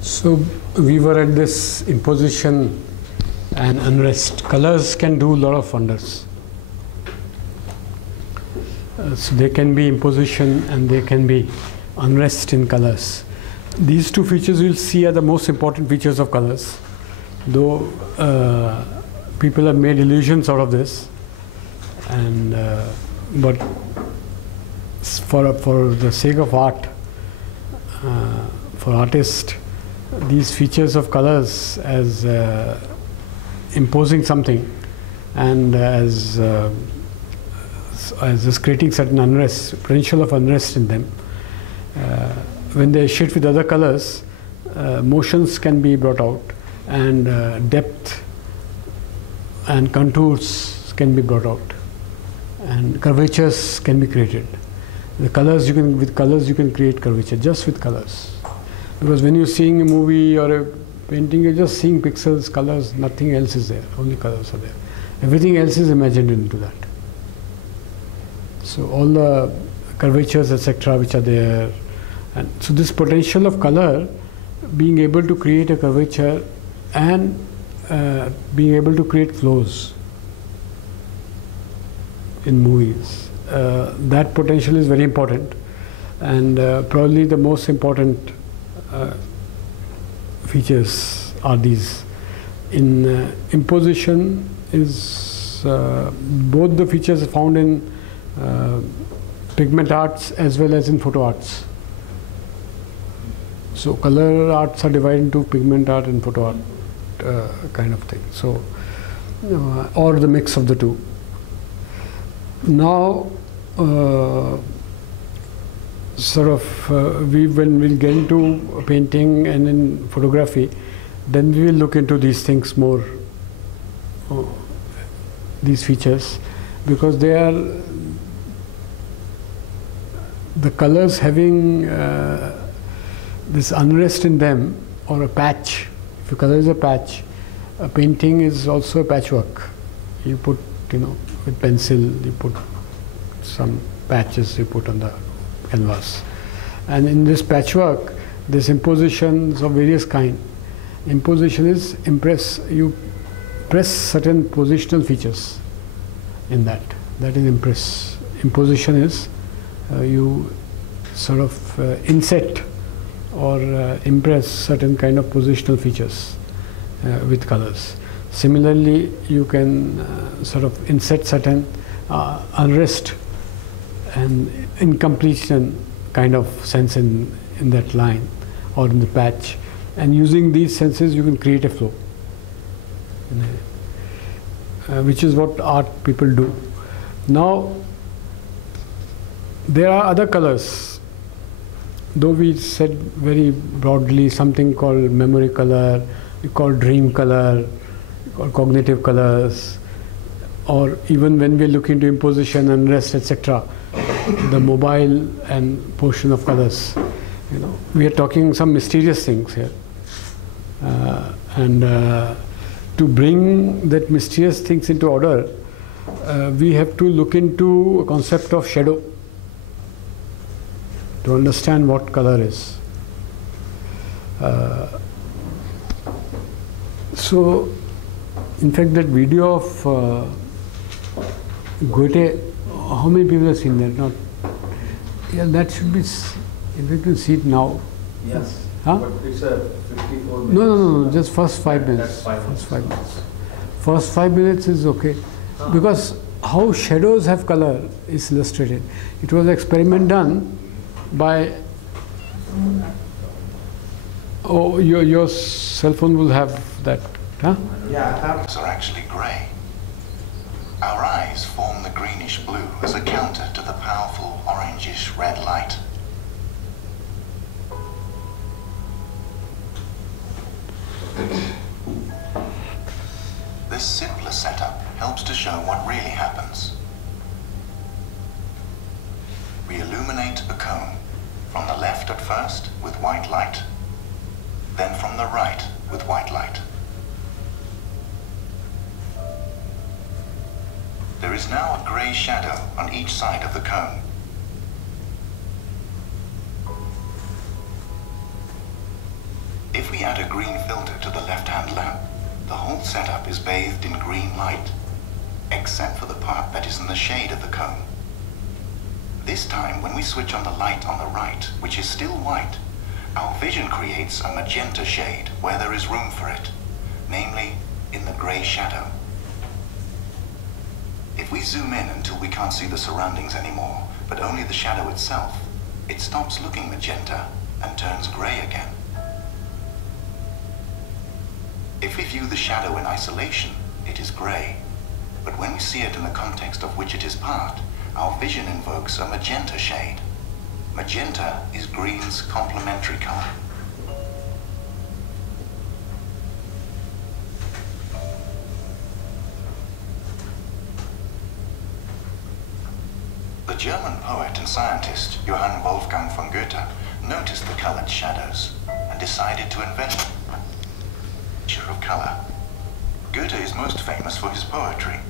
So we were at this imposition and unrest. Colors can do a lot of wonders. So they can be imposition and they can be unrest in colors. These two features you'll see are the most important features of colors. Though people have made illusions out of this, and but for the sake of art, for artists, these features of colors as imposing something and as just creating certain unrest, potential of unrest in them. When they shift with other colors, motions can be brought out, and depth and contours can be brought out, and curvatures can be created. The colors with colors you can create curvature just with colors, because when you're seeing a movie or a painting, you're just seeing pixels, colors, nothing else is there, only colors are there. Everything else is imagined into that. So all the curvatures, etc., which are there, and so this potential of color, being able to create a curvature and being able to create flows in movies, that potential is very important, and probably the most important features are these. In imposition is both the features found in pigment arts as well as in photo arts. So color arts are divided into pigment art and photo art kind of thing. So or the mix of the two. Now when we'll get into painting and in photography, then we will look into these things more, these features, because they are the colors having this unrest in them, or a patch. If a color is a patch, a painting is also a patchwork. You put, with pencil, you put some patches you put on the canvas, and in this patchwork, there's impositions of various kind. Imposition is you press certain positional features in that. That is impress. Imposition is you sort of inset or impress certain kind of positional features with colors. Similarly, you can sort of inset certain unrest and incompletion kind of sense in that line or in the patch, and using these senses you can create a flow, which is what art people do. Now there are other colors, though we said very broadly something called memory color, we call dream color, we call cognitive colors, or even when we look into imposition, unrest, etc., the mobile and portion of colors. We are talking some mysterious things here, and to bring that mysterious things into order, we have to look into a concept of shadow to understand what color is. So, in fact, that video of Goethe, how many people have seen that? Not, yeah, that should be. If you can see it now. Yes. Huh? But it's a 54 minutes. No. Just first 5 minutes. That's 5 minutes. First 5 minutes is okay, because how shadows have color is illustrated. It was an experiment done by. Oh, your cell phone will have that, huh? Yeah, I have. Are actually grey. Our eyes form the greenish blue as a counter to the powerful orangish red light. This simpler setup helps to show what really happens. We illuminate a cone, from the left at first with white light, then from the right with white light. There is now a grey shadow on each side of the cone. If we add a green filter to the left-hand lamp, the whole setup is bathed in green light, except for the part that is in the shade of the cone. This time, when we switch on the light on the right, which is still white, our vision creates a magenta shade where there is room for it, namely in the grey shadow. If we zoom in until we can't see the surroundings anymore, but only the shadow itself, it stops looking magenta and turns grey again. If we view the shadow in isolation, it is grey, but when we see it in the context of which it is part, our vision invokes a magenta shade. Magenta is green's complementary color. The German poet and scientist Johann Wolfgang von Goethe noticed the colored shadows and decided to invent the nature of color. Goethe is most famous for his poetry,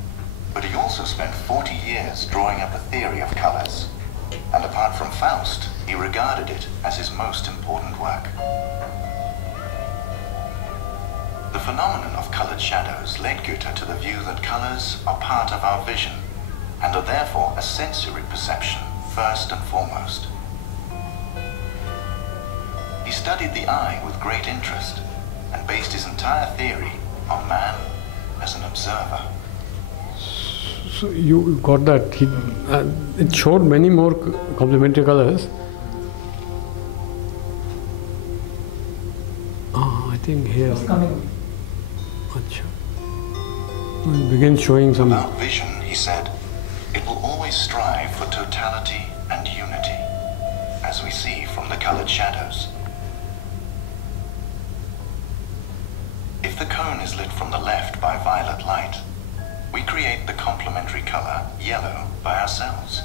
but he also spent 40 years drawing up a theory of colors. And apart from Faust, he regarded it as his most important work. The phenomenon of colored shadows led Goethe to the view that colors are part of our vision and are therefore a sensory perception first and foremost. He studied the eye with great interest and based his entire theory on man as an observer. So you got that. It showed many more complementary colors. I think here. It's coming. Achha. We'll begin showing some. About vision, he said, it will always strive for totality and unity, as we see from the colored shadows. If the cone is lit from the left by violet light, we create the complementary color yellow by ourselves.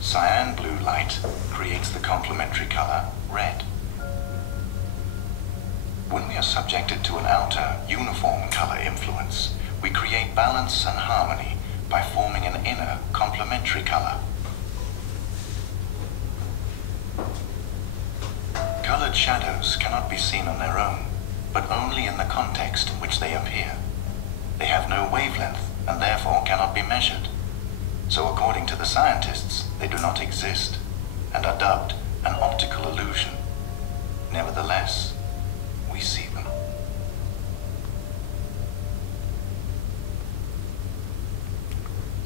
Cyan blue light creates the complementary color red. When we are subjected to an outer, uniform color influence, we create balance and harmony by forming an inner complementary color. Colored shadows cannot be seen on their own, but only in the context in which they appear. They have no wavelength and therefore cannot be measured. So according to the scientists, they do not exist and are dubbed an optical illusion. Nevertheless, we see them.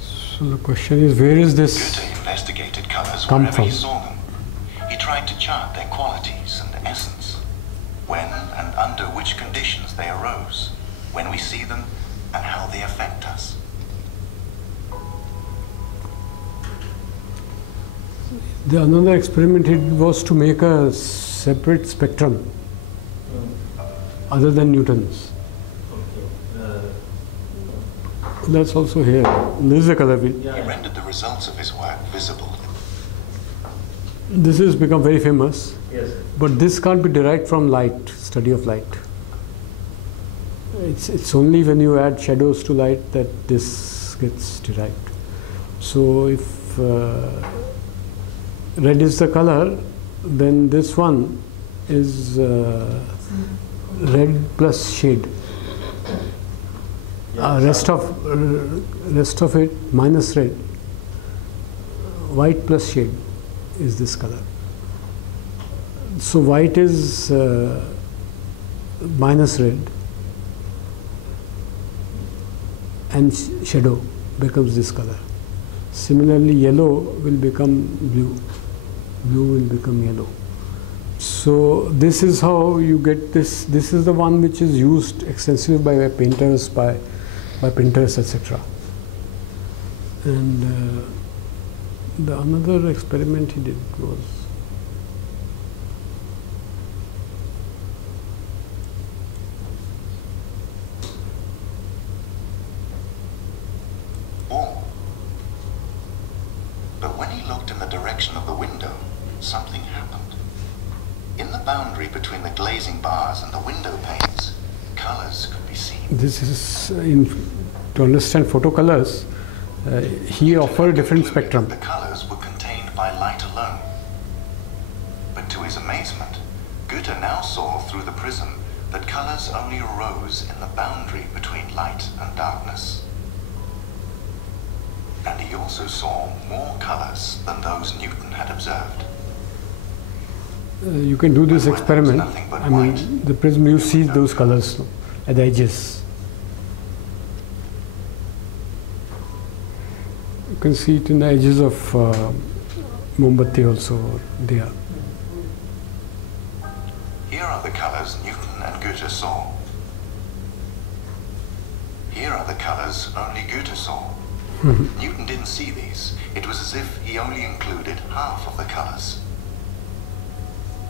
So the question is, where is this Goethe investigated colors come wherever from? he saw them. He tried to chart their qualities and essence, when and under which conditions they arose, when we see them, and how they affect us. The another experiment was to make a separate spectrum other than Newton's. That's also here. This is the color wheel. He rendered the results of his work visible. This has become very famous. Yes. But this can't be derived from light, study of light. It's only when you add shadows to light that this gets derived. So if red is the color, then this one is red plus shade. Rest of it minus red. White plus shade is this color. So white is minus red and shadow becomes this color. Similarly, yellow will become blue, blue will become yellow. So this is how you get this. This is the one which is used extensively by painters, by printers, etc. And the another experiment he did was But when he looked in the direction of the window, something happened. In the boundary between the glazing bars and the window panes, colors could be seen. This is to understand photocolors. He offered a different spectrum. The colors were contained by light alone. But to his amazement, Goethe now saw through the prism that colors only arose in the boundary between light and darkness. And he also saw more colors than those Newton had observed. You can do this experiment. I mean, the prism, you see those colors at the edges. You can see it in the edges of Mombatti also, there. Here are the colors Newton and Goethe saw. Here are the colors only Goethe saw. Newton didn't see these. It was as if he only included half of the colors.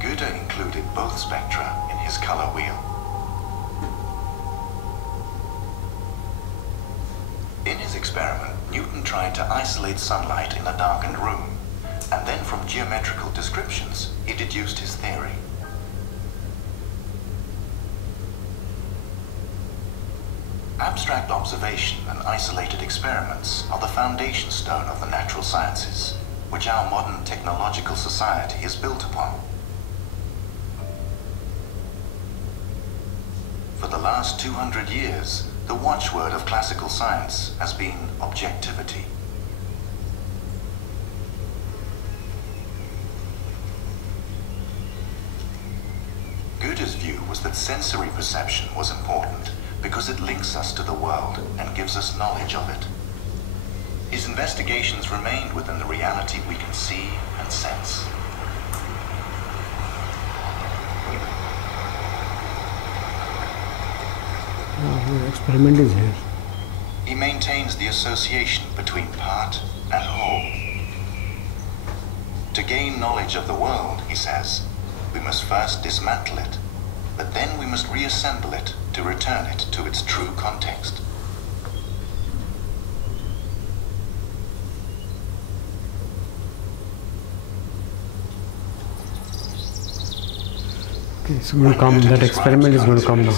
Goethe included both spectra in his color wheel. In his experiment, Newton tried to isolate sunlight in a darkened room, and then from geometrical descriptions, he deduced his theory. Abstract observation and isolated experiments are the foundation stone of the natural sciences, which our modern technological society is built upon. For the last 200 years, the watchword of classical science has been objectivity. Goethe's view was that sensory perception was important because it links us to the world and gives us knowledge of it. His investigations remained within the reality we can see and sense. The experiment is here. He maintains the association between part and whole. To gain knowledge of the world, he says, we must first dismantle it, but then we must reassemble it to return it to its true context. Okay, so going to come, that experiment is going to come now.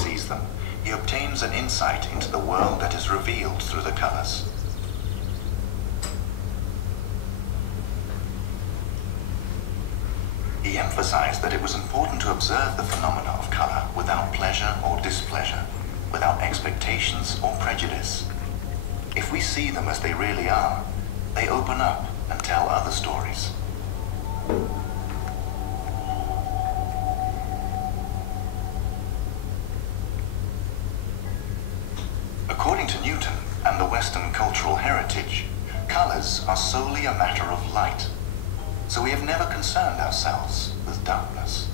He obtains an insight into the world that is revealed through the colors. He emphasized that it was important to observe the phenomena of color without pleasure or displeasure, without expectations or prejudice. If we see them as they really are, they open up and tell other stories. According to Newton and the Western cultural heritage, colors are solely a matter of light, so we have never concerned ourselves with darkness.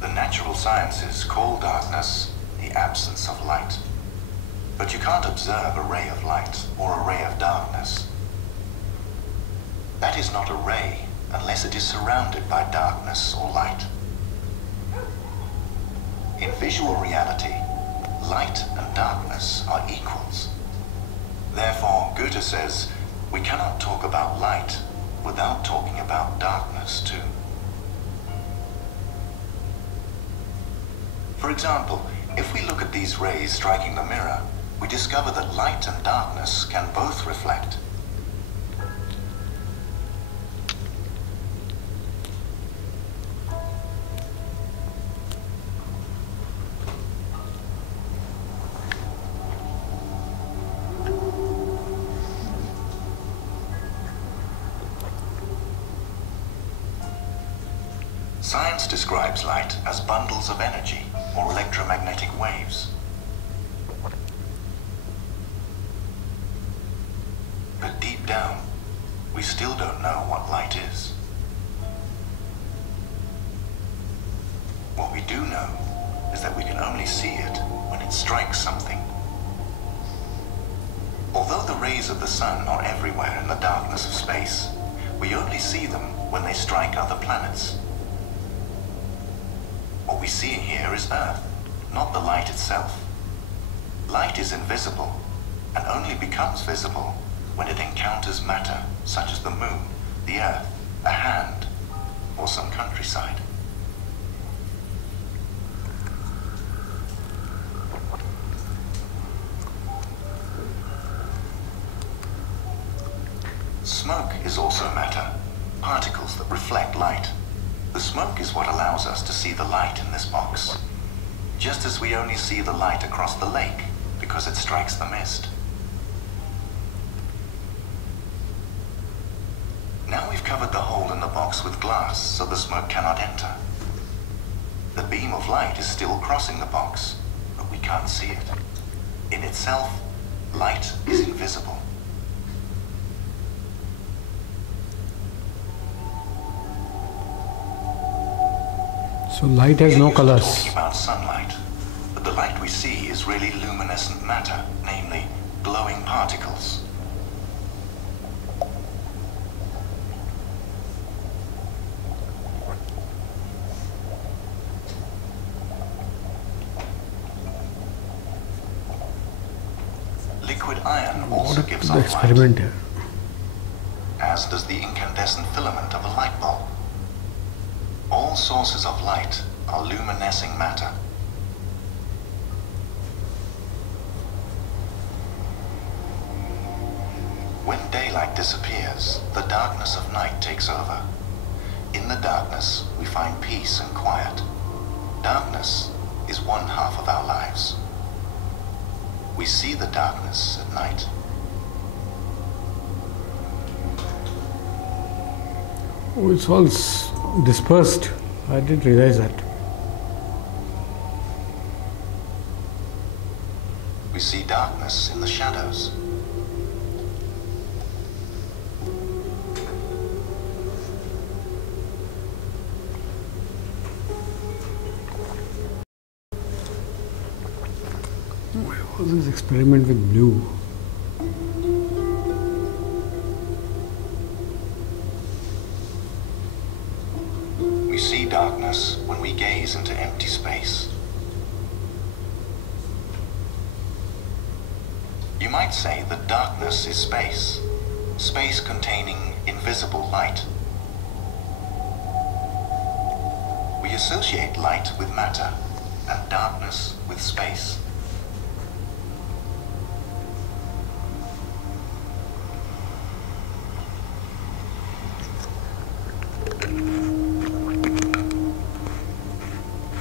The natural sciences call darkness the absence of light, but you can't observe a ray of light or a ray of darkness. That is not a ray unless it is surrounded by darkness or light. In visual reality, light and darkness are equals. Therefore, Goethe says, we cannot talk about light without talking about darkness too. For example, if we look at these rays striking the mirror, we discover that light and darkness can both reflect. Science describes light as bundles of energy or electromagnetic waves. But deep down, we still don't know what light is. What we do know is that we can only see it when it strikes something. Although the rays of the sun are everywhere in the darkness of space, we only see them when they strike other planets. What we see here is Earth, not the light itself. Light is invisible, and only becomes visible when it encounters matter, such as the moon, the Earth, a hand, or some countryside. Smoke is also matter, particles that reflect light. The smoke is what allows us to see the light in this box, just as we only see the light across the lake because it strikes the mist. Now we've covered the hole in the box with glass so the smoke cannot enter. The beam of light is still crossing the box, but we can't see it. In itself, light is invisible. So light has no colors. Talking about sunlight, but the light we see is really luminescent matter, namely glowing particles. Liquid iron also gives The off experiment light, here. as does the incandescent filament of a light bulb. All sources of light are luminescing matter. When daylight disappears, the darkness of night takes over. In the darkness, we find peace and quiet. Darkness is one half of our lives. We see the darkness at night. Oh, it's all dispersed. I didn't realize that. We see darkness in the shadows. What was this experiment with blue? We see darkness when we gaze into empty space. You might say that darkness is space, space containing invisible light. We associate light with matter and darkness with space.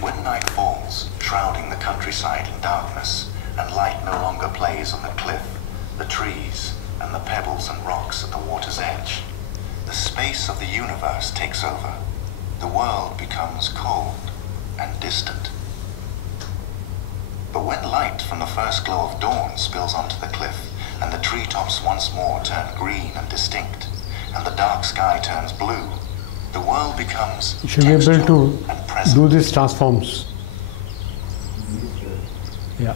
When night falls, shrouding the countryside in darkness, and light no longer plays on the cliff, the trees, and the pebbles and rocks at the water's edge, the space of the universe takes over. The world becomes cold and distant. But when light from the first glow of dawn spills onto the cliff, and the treetops once more turn green and distinct, and the dark sky turns blue, the world becomes You should be able textual to and present. do these transforms. Yeah.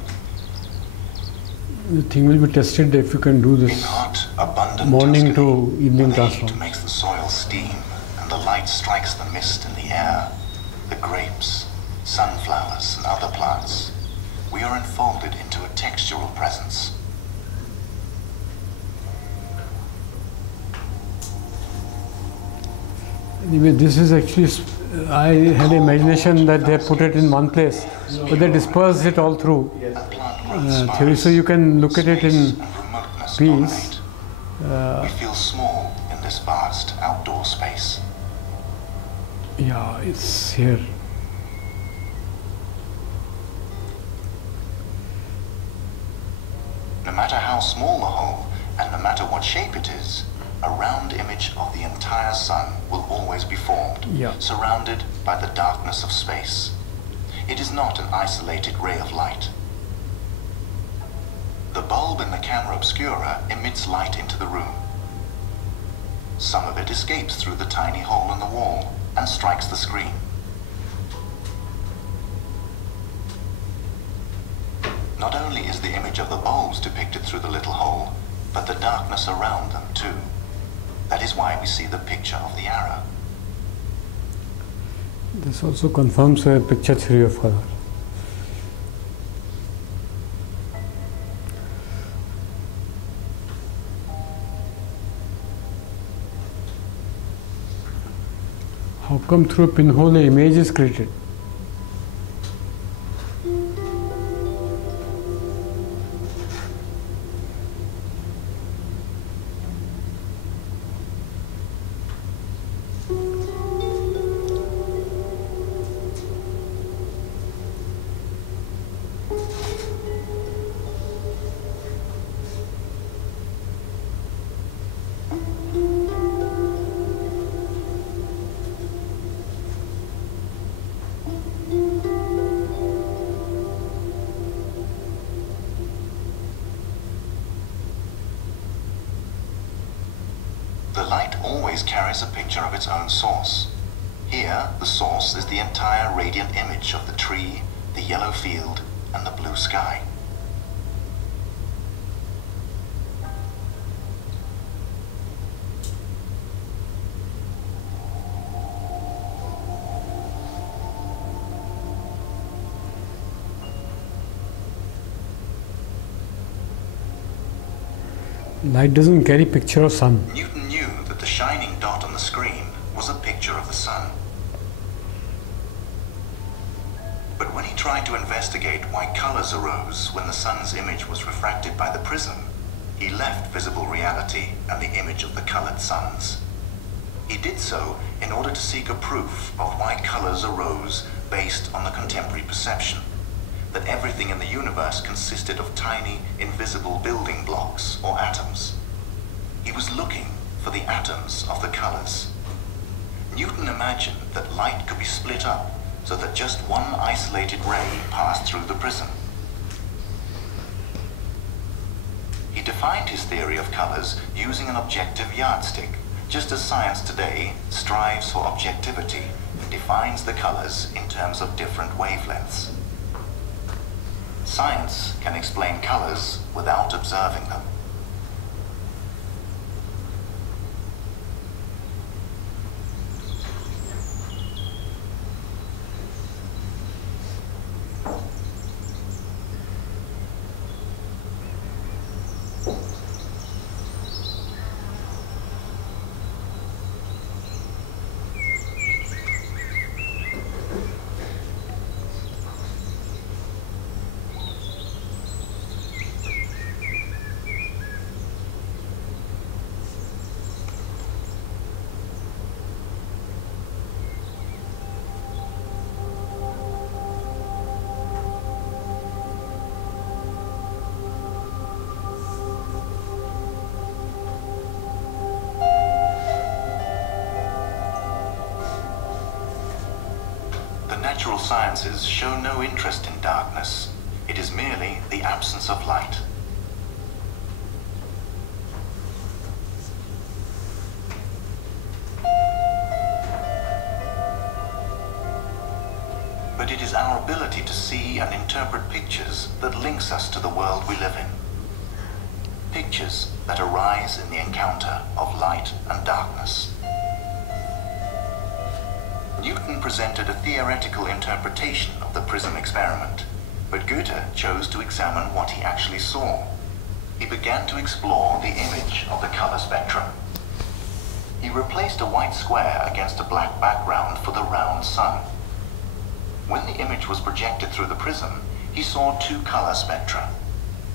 The thing will be tested if you can do In this hot, abundant morning Tuscany, to evening the transform. heat makes the soil steam, and the light strikes the mist in the air, the grapes, sunflowers, and other plants. We are enfolded into a textural presence. Anyway, this is actually, I had imagination that they put it in one place, but they dispersed it all through And plant growth theory, so you can look at it in space and remoteness peace. dominate. We feel small in this vast outdoor space. Yeah, it's here. No matter how small the hole, and no matter what shape it is, a round image of the entire sun will always be formed, Yeah. surrounded by the darkness of space. It is not an isolated ray of light. The bulb in the camera obscura emits light into the room. Some of it escapes through the tiny hole in the wall and strikes the screen. Not only is the image of the bulbs depicted through the little hole, but the darkness around them too. That is why we see the picture of the arrow. This also confirms a picture theory of color. How come through a pinhole the image is created? always carries a picture of its own source. Here, the source is the entire radiant image of the tree, the yellow field, and the blue sky. Light doesn't carry picture of sun. Newton knew that the shining dot on the screen was a picture of the sun. But when he tried to investigate why colors arose when the sun's image was refracted by the prism, he left visible reality and the image of the colored suns. He did so in order to seek a proof of why colors arose based on the contemporary perception, that everything in the universe consisted of tiny, invisible building blocks or atoms. He was looking for the atoms of the colors. Newton imagined that light could be split up so that just one isolated ray passed through the prism. He defined his theory of colors using an objective yardstick, just as science today strives for objectivity and defines the colors in terms of different wavelengths. Science can explain colors without observing them. Natural sciences show no interest in darkness. It is merely the absence of light. But it is our ability to see and interpret pictures that links us to the world we live in. Pictures that arise in the encounter of light and darkness. Newton presented a theoretical interpretation of the prism experiment, but Goethe chose to examine what he actually saw. He began to explore the image of the color spectrum. He replaced a white square against a black background for the round sun. When the image was projected through the prism, he saw two color spectra,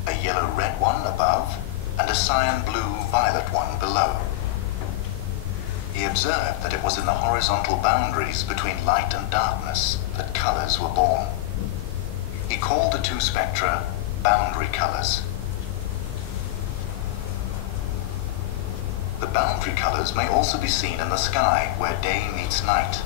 a yellow-red one above and a cyan-blue-violet one below. He observed that it was in the horizontal boundaries between light and darkness that colors were born. He called the two spectra boundary colors. The boundary colors may also be seen in the sky where day meets night.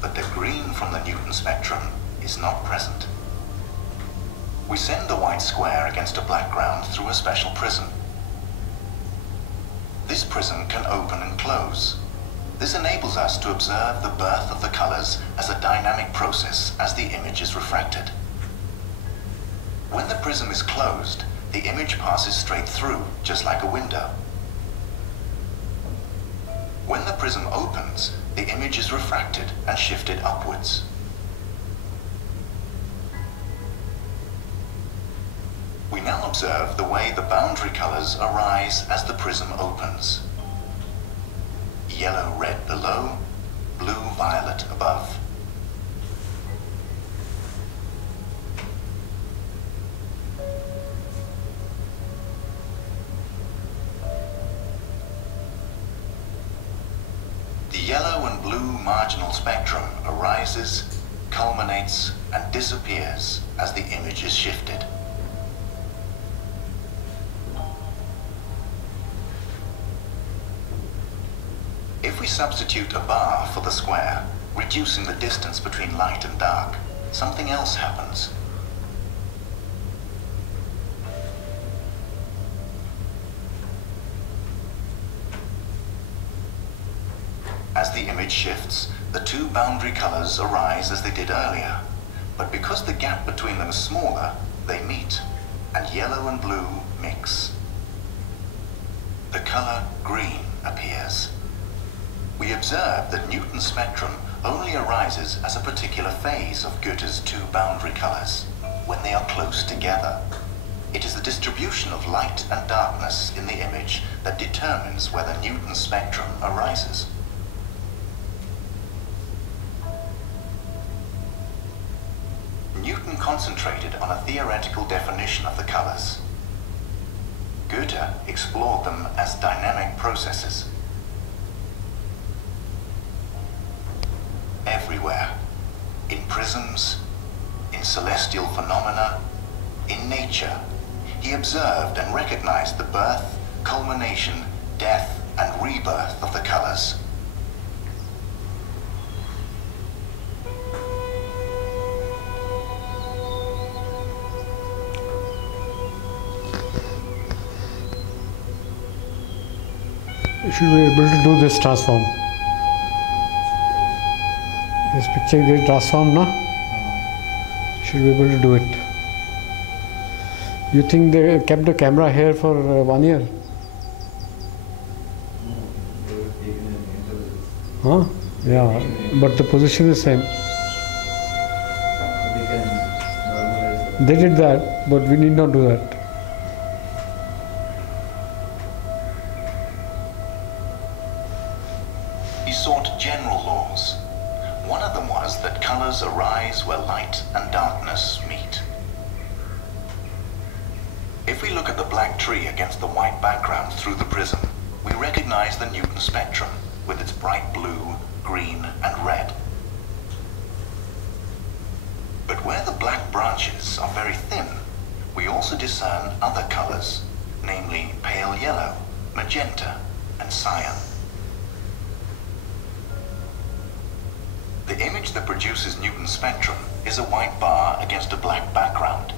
But the green from the Newton spectrum is not present. We send the white square against a black ground through a special prism. This prism can open and close. This enables us to observe the birth of the colors as a dynamic process as the image is refracted. When the prism is closed, the image passes straight through, just like a window. When the prism opens, the image is refracted and shifted upwards. We now observe the way the boundary colors arise as the prism opens. Yellow-red below, blue-violet above. The yellow and blue marginal spectrum arises, culminates, and disappears as the image is shifted. If we substitute a bar for the square, reducing the distance between light and dark, something else happens. As the image shifts, the two boundary colors arise as they did earlier, but because the gap between them is smaller, they meet, and yellow and blue mix. The color green appears. We observe that Newton's spectrum only arises as a particular phase of Goethe's two boundary colors, when they are close together. It is the distribution of light and darkness in the image that determines whether Newton's spectrum arises. Newton concentrated on a theoretical definition of the colors. Goethe explored them as dynamic processes. Everywhere, in prisms, in celestial phenomena, in nature, he observed and recognized the birth, culmination, death, and rebirth of the colors. You should be able to do this transform. This picture gets transformed, no? You should be able to do it. You think they kept the camera here for 1 year? Huh? Yeah, but the position is same. They did that, but we need not do that. He sought general laws. One of them was that colors arise where light and darkness meet. If we look at the black tree against the white background through the prism, we recognize the Newton spectrum with its bright blue, green, and red. But where the black branches are very thin, we also discern other colors, namely pale yellow, magenta, and cyan. The image that produces Newton's spectrum is a white bar against a black background.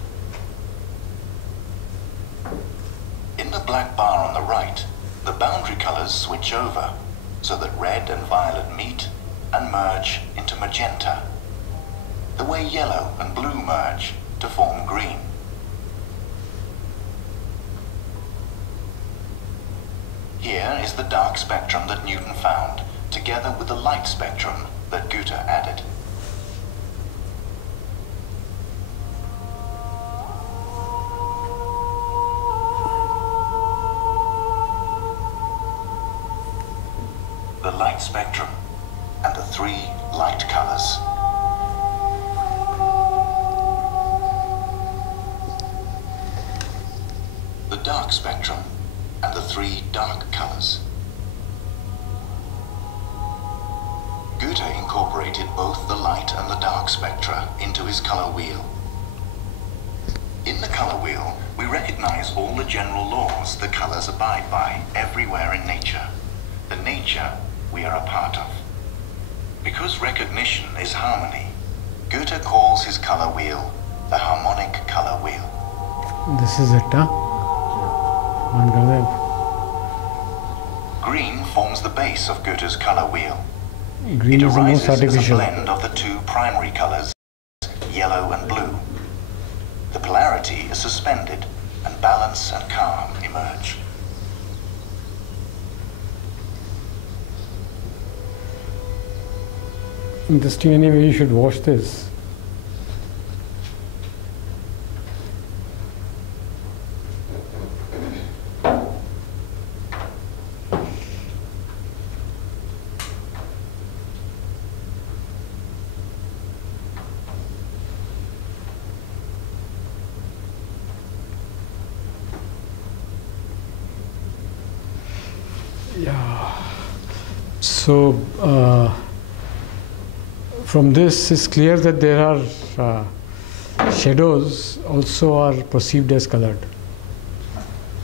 In the black bar on the right, the boundary colors switch over, so that red and violet meet and merge into magenta, the way yellow and blue merge to form green. Here is the dark spectrum that Newton found, together with the light spectrum that Goethe added. The light spectrum and the three light colors. The dark spectrum and the three dark colors. Goethe incorporated both the light and the dark spectra into his color wheel. In the color wheel, we recognize all the general laws the colors abide by everywhere in nature, the nature we are a part of. Because recognition is harmony, Goethe calls his color wheel the harmonic color wheel. This is it, huh? Green forms the base of Goethe's color wheel. Green It is the most arises as a artificial. blend of the two primary colors, yellow and blue. The polarity is suspended, and balance and calm emerge. Interesting, anyway, you should watch this. Yeah. So, from this it's clear that there are shadows also are perceived as colored,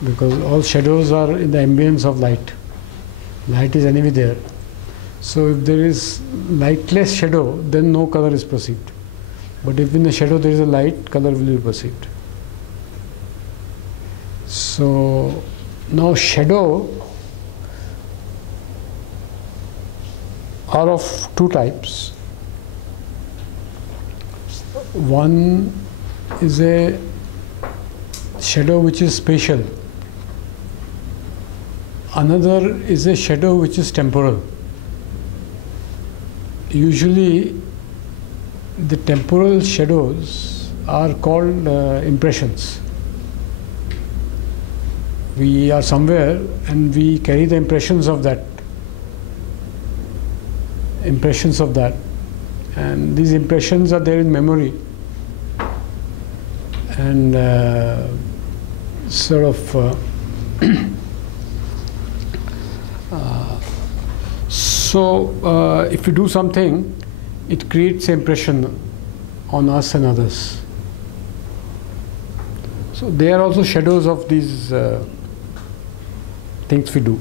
because all shadows are in the ambience of light. Light is anyway there. So if there is lightless shadow, then no color is perceived. But if in the shadow there is a light, color will be perceived. So now shadow are of two types. One is a shadow which is spatial. Another is a shadow which is temporal. Usually the temporal shadows are called impressions. We are somewhere and we carry the impressions of that. And these impressions are there in memory. And if you do something, it creates an impression on us and others. So they are also shadows of these things we do.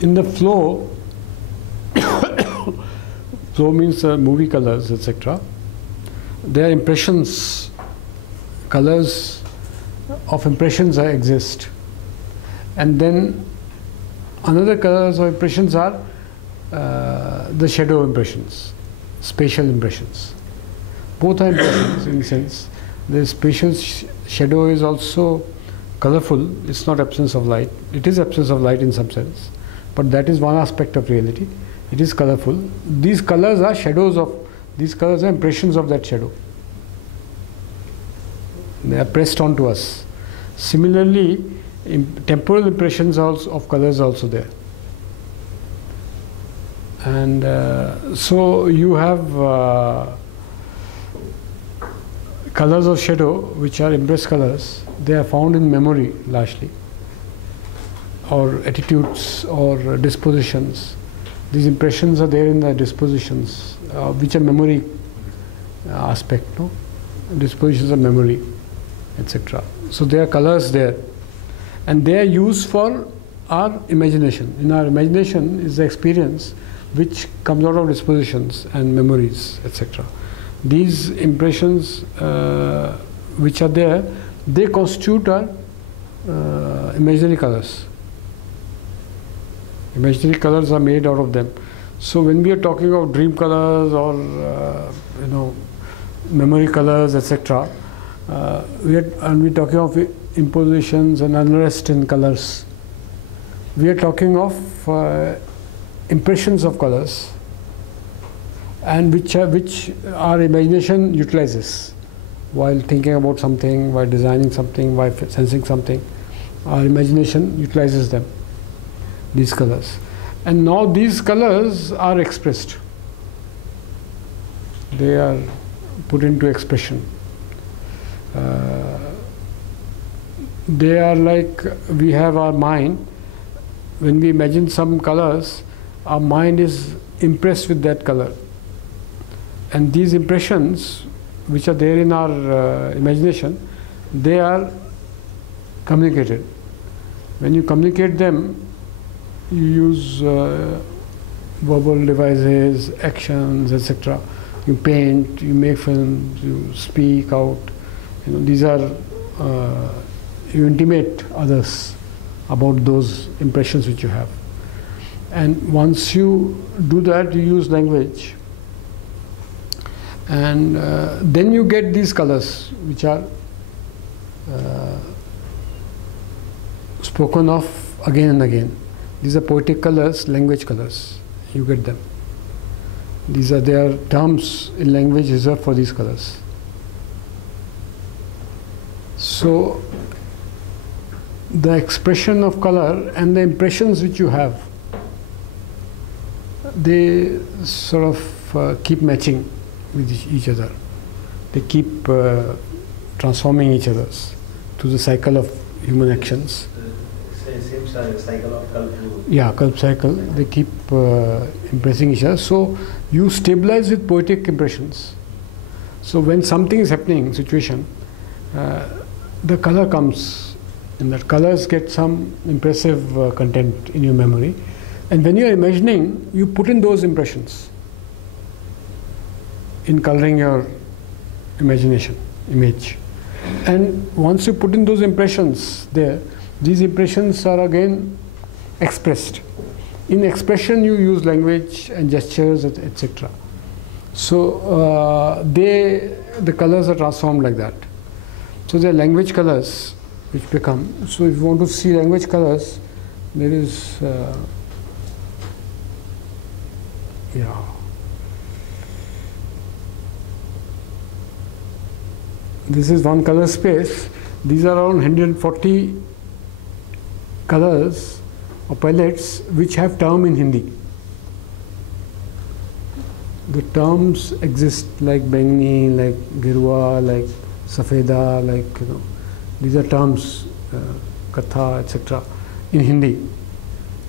In the flow, flow means movie colors, etc. There are impressions, colors of impressions exist. And then another colors of impressions are the shadow impressions, spatial impressions. Both are impressions in a sense. The spatial shadow is also colorful. It's not absence of light. It is absence of light in some sense. But that is one aspect of reality. It is colorful. These colors are shadows of, these colors are impressions of that shadow. They are pressed onto us. Similarly, temporal impressions also of colors are also there. And so you have colors of shadow which are impressed colors. They are found in memory largely, or attitudes or dispositions. These impressions are there in the dispositions, which are memory aspect, no? Dispositions of memory, etc. So there are colors there, and they are used for our imagination. In our imagination is the experience which comes out of dispositions and memories, etc. These impressions which are there, they constitute our imaginary colors. Imaginary colors are made out of them. So when we are talking of dream colors or memory colors, etc., we're talking of impositions and unrest in colors. We are talking of impressions of colors, and which our imagination utilizes while thinking about something, while designing something, while sensing something. Our imagination utilizes them, these colors. And now these colors are expressed. They are put into expression. They are like, we have our mind. When we imagine some colors, our mind is impressed with that color. And these impressions which are there in our imagination, they are communicated. When you communicate them, you use verbal devices, actions, etc. You paint, you make films, you speak out. These are, you intimate others about those impressions which you have. And once you do that, you use language. And then you get these colors which are spoken of again and again. These are poetic colors, language colors. You get them. These are their terms in language reserved for these colors. So the expression of color and the impressions which you have, they sort of keep matching with each other. They keep transforming each other through the cycle of human actions. Same cycle of Kalp. Yeah, Kalp cycle. They keep impressing each other. So you stabilize with poetic impressions. So when something is happening, situation, the color comes, and that colors get some impressive content in your memory. And when you are imagining, you put in those impressions. in coloring your image. And once you put in those impressions there, these impressions are again expressed. In expression you use language and gestures, etc. So the colors are transformed like that. So there are language colors which become, so if you want to see language colors, there is this is one color space. These are around 140 colors or palettes which have term in Hindi. The terms exist like Bangni, like Girwa, like Safeda, like, you know, these are terms, Katha, etc. in Hindi.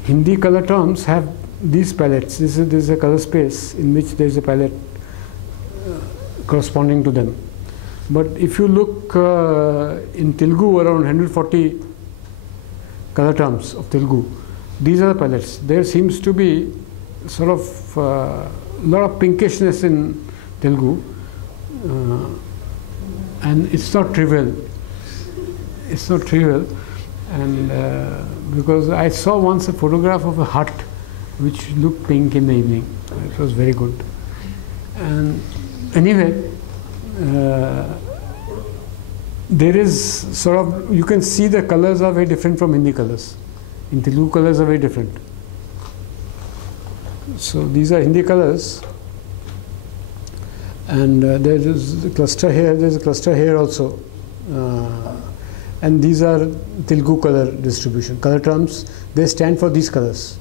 Hindi color terms have these palettes. This is a color space in which there is a palette corresponding to them. But if you look in Telugu, around 140 color terms of Telugu, these are the palettes. There seems to be sort of lot of pinkishness in Telugu, and it's not trivial. It's not trivial, and because I saw once a photograph of a hut which looked pink in the evening. It was very good. And anyway, there is sort of, you can see the colors are very different from Hindi colors. In Telugu, colors are very different. So these are Hindi colors, and there is a cluster here, there is a cluster here also, and these are Telugu color distribution. Color terms, they stand for these colors.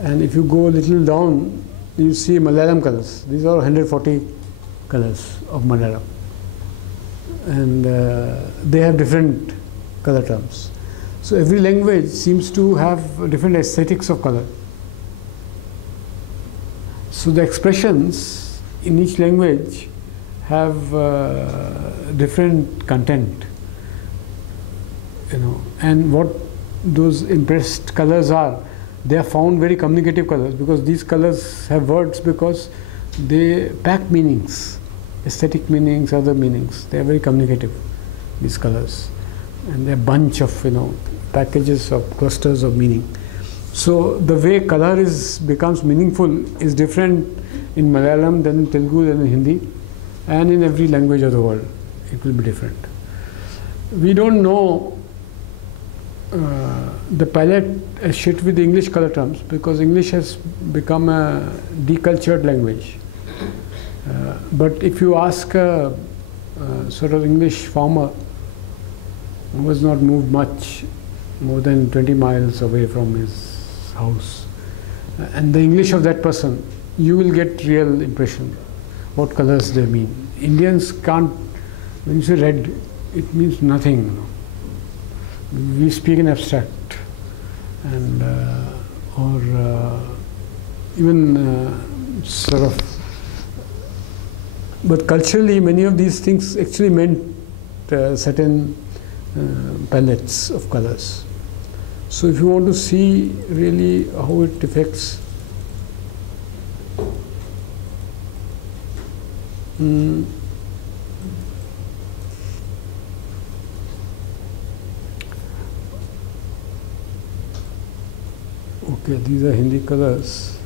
And if you go a little down, you see Malayalam colors. These are 140 colors of Malayalam, and they have different color terms. So every language seems to have different aesthetics of color. So the expressions in each language have different content, you know, and what those impressed colors are, they are found very communicative colors, because these colors have words, because they pack meanings, aesthetic meanings, other meanings. They are very communicative, these colors, and they are a bunch of, you know, packages of clusters of meaning. So the way color becomes meaningful is different in Malayalam than in Telugu than in Hindi, and in every language of the world it will be different. We don't know the palette as shit with the English color terms, because English has become a decultured language. But if you ask a sort of English farmer who has not moved much, more than 20 miles away from his house, and the English of that person, you will get real impression what colors they mean. Indians can't, when you say red, it means nothing, you know. We speak in abstract, and or even sort of, but culturally many of these things actually meant certain palettes of colors. So if you want to see really how it affects, okay, these are Hindi colors.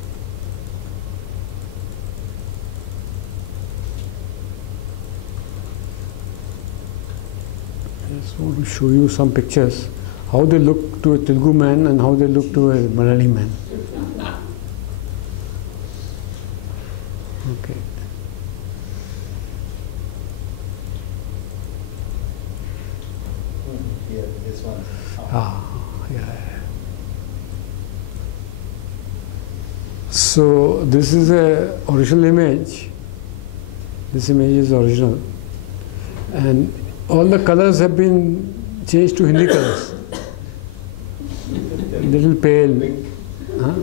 I just want to show you some pictures, how they look to a Telugu man and how they look to a Malayali man. Okay. Here, this one. Yeah. So this is a original image. This image is original, and all the colors have been changed to Hindi colors. Little pale, huh?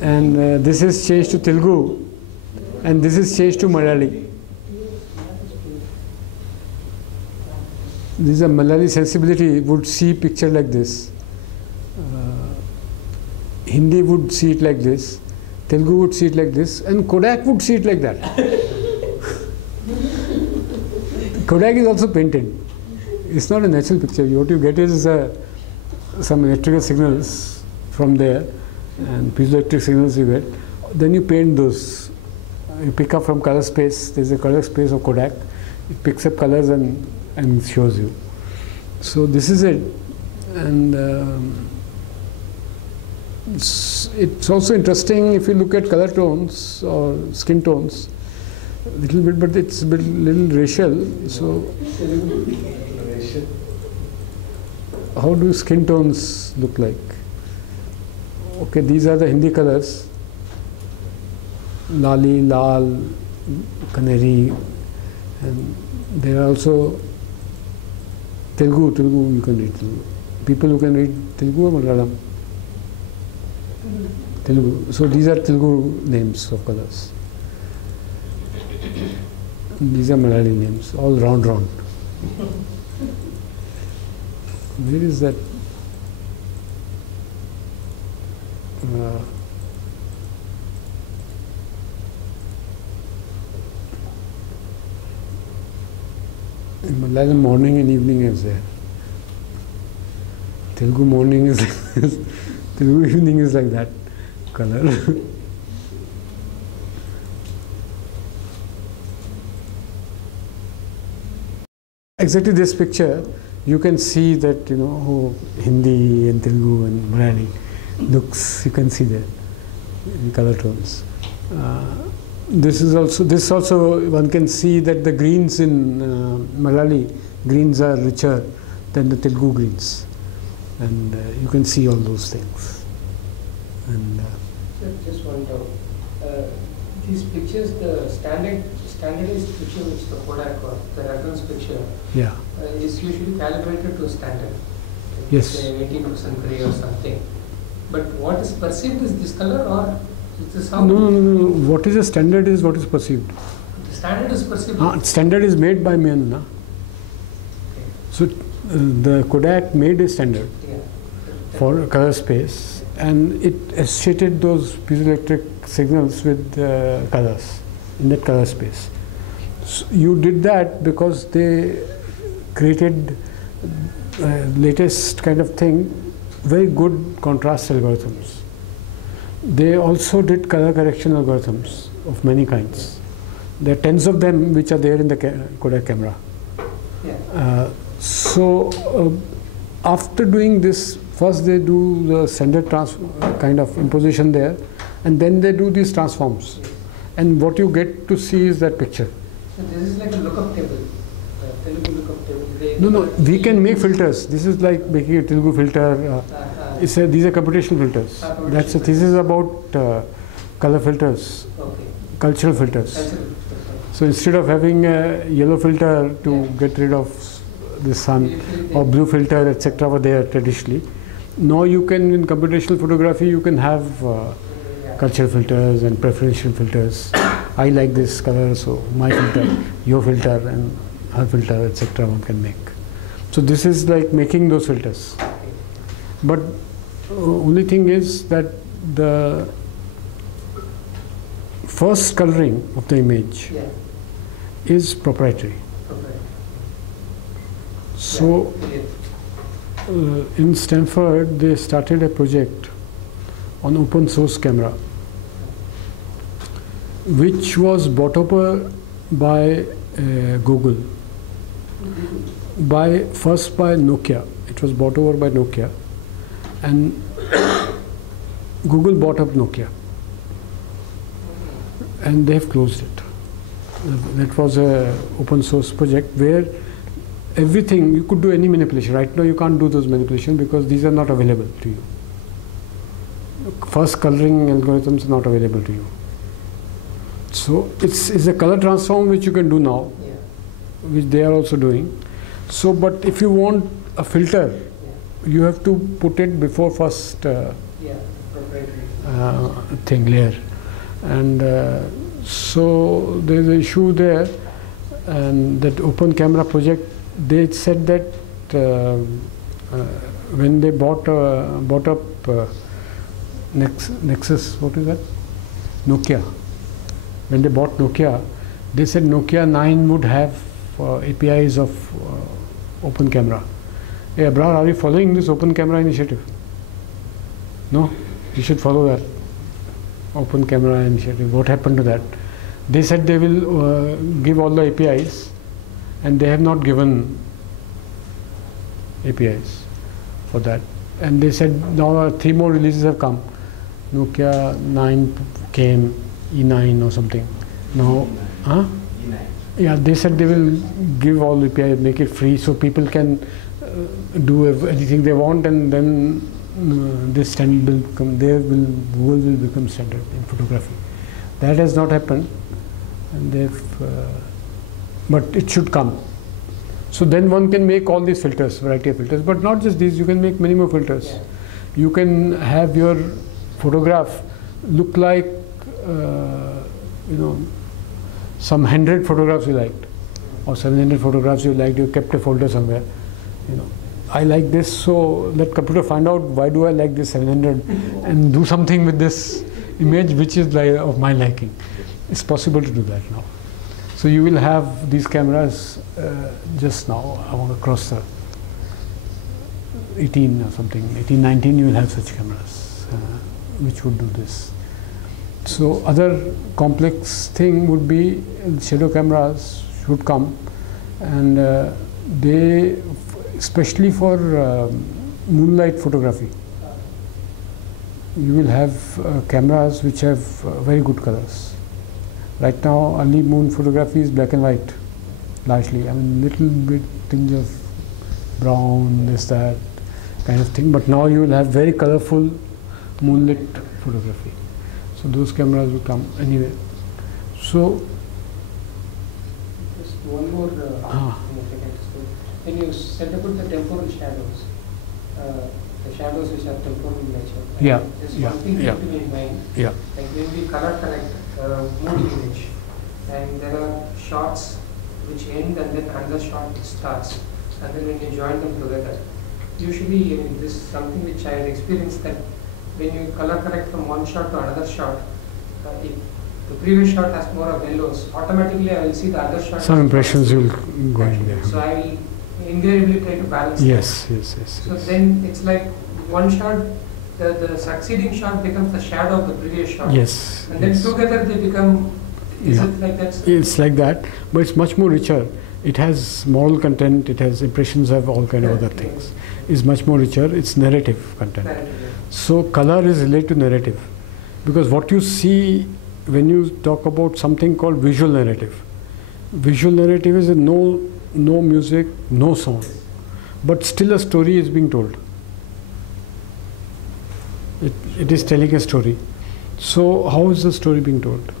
And this is changed to Telugu, and this is changed to Malayali. This is a Malayali sensibility would see picture like this. Hindi would see it like this. Telugu would see it like this, and Kodak would see it like that. Kodak is also painted. It's not a natural picture. What you get is some electrical signals from there, and piezoelectric signals you get. Then you paint those. You pick up from color space. There's a color space of Kodak. It picks up colors and shows you. So this is it. And it's also interesting if you look at color tones or skin tones a little bit, but it's a little racial. So how do skin tones look like? Okay, these are the Hindi colors: Lali, Lal, Canary, and there are also Telugu you can read Telugu. People who can read Telugu or Malayalam? Telugu. So these are Telugu names of colors. These are Malayali names, all round. Where is that? In Malayalam, morning and evening is there. Telugu morning is Telugu evening is like that color. Exactly this picture, you can see that how Hindi and Telugu and Malayali looks. You can see there in color tones. This also one can see that the greens in Malayali greens are richer than the Telugu greens, and you can see all those things. And just one doubt. These pictures, the standardized picture which the Kodak or the reference picture is usually calibrated to a standard. Like yes. Say 80% gray or something. But what is perceived is this color, or is this how? No. What is a standard is what is perceived. The standard is perceived. Standard is made by men, na? Okay. So the Kodak made a standard for color space, and it associated those piezoelectric signals with colors in that color space. So you did that because they created latest kind of thing, very good contrast algorithms. They also did color correction algorithms of many kinds. There are tens of them which are there in the Kodak camera. After doing this, first they do the standard kind of imposition there, and then they do these transforms. And what you get to see is that picture. So this is like a lookup table, Telugu lookup table. No, we can make filters. This is like making a Telugu filter. These are computational filters. That's a thesis about color filters, cultural filters. So instead of having a yellow filter to get rid of the sun, or blue filter, etc. were there traditionally, now you can, in computational photography, you can have cultural filters and preferential filters. I like this color, so my filter, your filter, and her filter, etc. one can make. So this is like making those filters. But only thing is that the first coloring of the image is proprietary. So in Stanford they started a project on open source camera, which was bought over by Google, first by Nokia. It was bought over by Nokia, and Google bought up Nokia, and they have closed it. That was a open source project where everything, you could do any manipulation. Right now you can't do those manipulations because these are not available to you. First coloring algorithms are not available to you. So it's a color transform which you can do now, which they are also doing. So, but if you want a filter, you have to put it before first thing layer, and so there's an issue there. And that open camera project, they said that when they bought up Nexus, what is that? Nokia. When they bought Nokia, they said Nokia 9 would have APIs of open camera. Hey Abrar, are you following this open camera initiative? No? You should follow that. Open camera initiative. What happened to that? They said they will give all the APIs, and they have not given APIs for that. And they said now 3 more releases have come. Nokia 9 came, E9 or something. Now, huh? E9. Yeah, they said they will give all API, make it free, so people can do anything they want, and then this standard will become, Google will become standard in photography. That has not happened, and but it should come. So then one can make all these filters, variety of filters, but not just these. You can make many more filters. Yeah. You can have your photograph look like some 100 photographs you liked, or 700 photographs you liked. You kept a folder somewhere. I like this, so let computer find out why do I like this 700 and do something with this image which is of my liking. It's possible to do that now. So you will have these cameras just now. I want to cross the 18 or something, 18, 19. You will have such cameras which would do this. So other complex thing would be shadow cameras should come, and they, especially for moonlight photography, you will have cameras which have very good colors. Right now, early moon photography is black and white, largely. I mean, little bit tinge of brown, this, that kind of thing. But now you will have very colorful moonlit photography. So those cameras will come anyway. So just one more when you said about the temporal shadows, the shadows which are temporal in nature. Yeah. Just Yeah. one thing Yeah. to keep in mind. Yeah. Like when we color correct mood image, and there are shots which end and then another shot starts, and then when you join them together, usually this is something which I have experienced, that when you color correct from one shot to another shot, if the previous shot has more of yellows, automatically I will see the other shot. Some impressions will go in there. So I will invariably try to balance that. Yes, yes, yes. So yes. then it's like one shot, the succeeding shot becomes the shadow of the previous shot. Yes. And then yes. together they become, is Yeah. it like that? It's like that, but it's much more richer. It has moral content, it has impressions of all kind of other things. It's much more richer, it's narrative content. So color is related to narrative, because what you see when you talk about something called visual narrative. Visual narrative is no music, no sound, but still a story is being told. It is telling a story. So how is the story being told?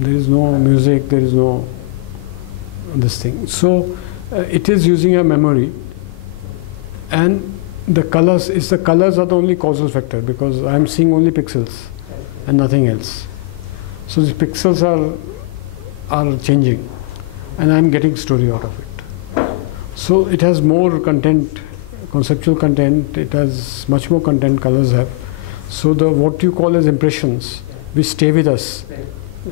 There is no music, there is no this thing. So it is using a memory, and the colors are the only causal factor, because I am seeing only pixels and nothing else. So the pixels are changing, and I am getting story out of it. So it has more content, conceptual content. It has much more content colors have. So the what you call as impressions, which stay with us,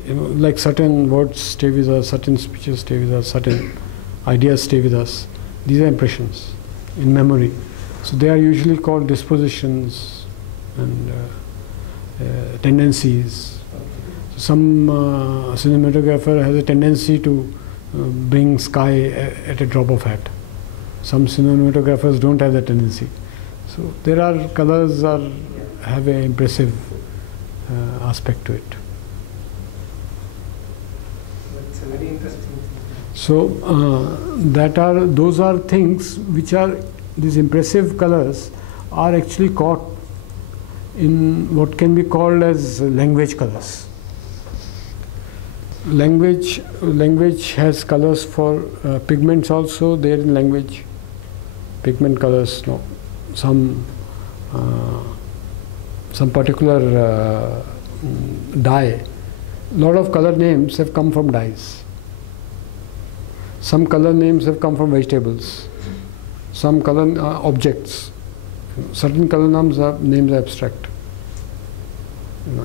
like certain words stay with us, certain speeches stay with us, certain ideas stay with us. These are impressions in memory. So they are usually called dispositions and tendencies. Some cinematographer has a tendency to bring sky at a drop of hat. Some cinematographers don't have that tendency. So there are colors have an impressive aspect to it. It's a very interesting thing. So those are things which are, these impressive colors are actually caught in what can be called as language colors. Language has colors for pigments also there in language. Pigment colors, no, some particular dye. A lot of color names have come from dyes. Some color names have come from vegetables. Some color objects. Certain color names are abstract.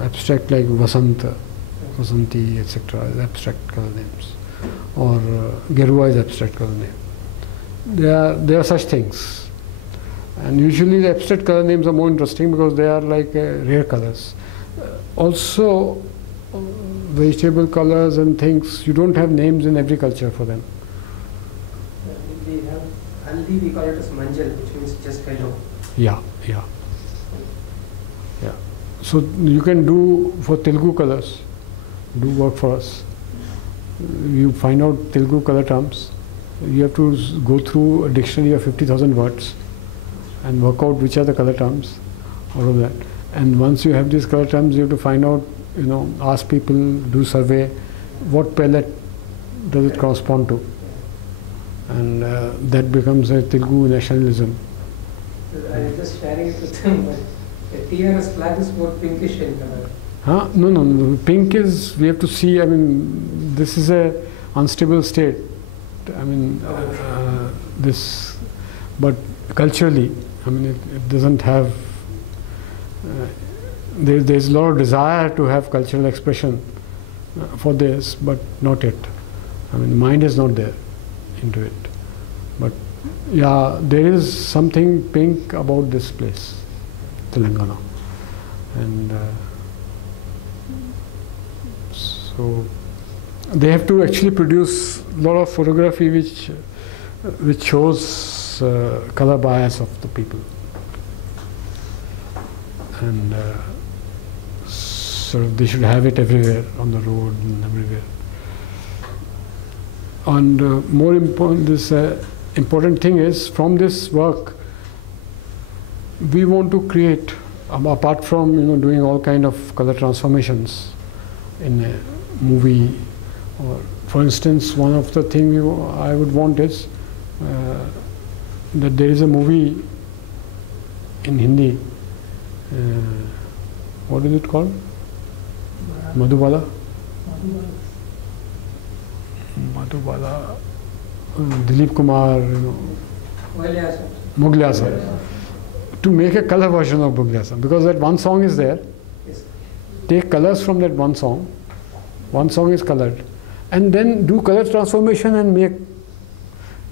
abstract like Vasanta, Vasanti, etc. is abstract color names, or Gerua is abstract color name. There are such things, and usually the abstract color names are more interesting because they are like rare colors. Also, vegetable colors and things, you don't have names in every culture for them. We have Haldi, we call it as Manjal, which means just yellow. Yeah. So you can do for Telugu colors, do work for us. You find out Telugu color terms. You have to go through a dictionary of 50,000 words and work out which are the color terms, all of that. And once you have these color terms, you have to find out, ask people, do survey, what palette does it correspond to, and that becomes a Telugu nationalism. I was just sharing it with them, but the TRS flag is more pinkish in color. No. Pink is, we have to see, this is a unstable state. But culturally, it doesn't have, there's a lot of desire to have cultural expression for this, but not yet. The mind is not there into it. But yeah, there is something pink about this place, Telangana. And so they have to actually produce a lot of photography which shows color bias of the people. And so they should have it everywhere, on the road and everywhere. And more important, this important thing is, from this work, we want to create, apart from doing all kind of color transformations in a movie, or for instance, one of the things I would want is that there is a movie in Hindi. What is it called? Madhubala? Madhubala. Dilip Kumar, Mughal Asam. To make a color version of Mughal Asam, because that one song is there. Yes. Take colors from that one song is colored, and then do color transformation and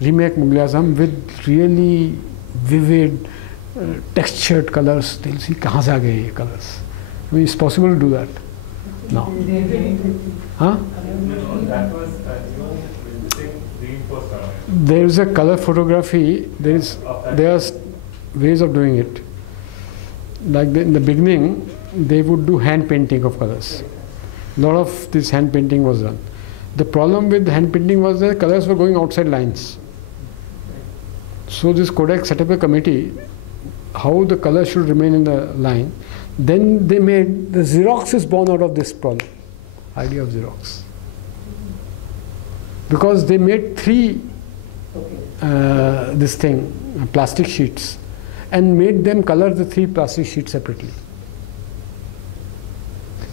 remake Mughal Asam with really vivid, textured colors. They'll see kahan se aa gaye ye colors. It's possible to do that now. There is a color photography. There are ways of doing it. Like in the beginning, they would do hand painting of colors. A lot of this hand painting was done. The problem with hand painting was that colors were going outside lines. So this Kodak set up a committee how the color should remain in the line. Then they made, the Xerox is born out of this problem, idea of Xerox. Because they made three plastic sheets, and made them color the three plastic sheets separately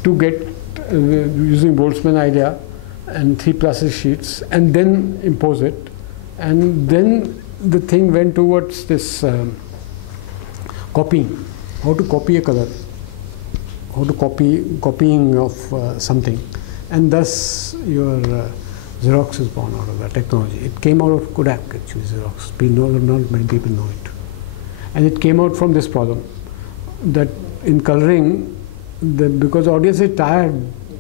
to get using Boltzmann idea and three plastic sheets, and then impose it. And then the thing went towards this copying, how to copy a color, how to copying of something, and thus your Xerox is born out of that technology. It came out of Kodak actually, Xerox. Not many people know it. And it came out from this problem, that in coloring, because the audience is tired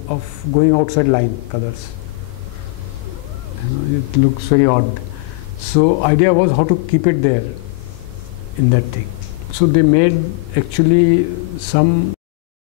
of going outside line colors. It looks very odd. So idea was how to keep it there in that thing. So they made actually some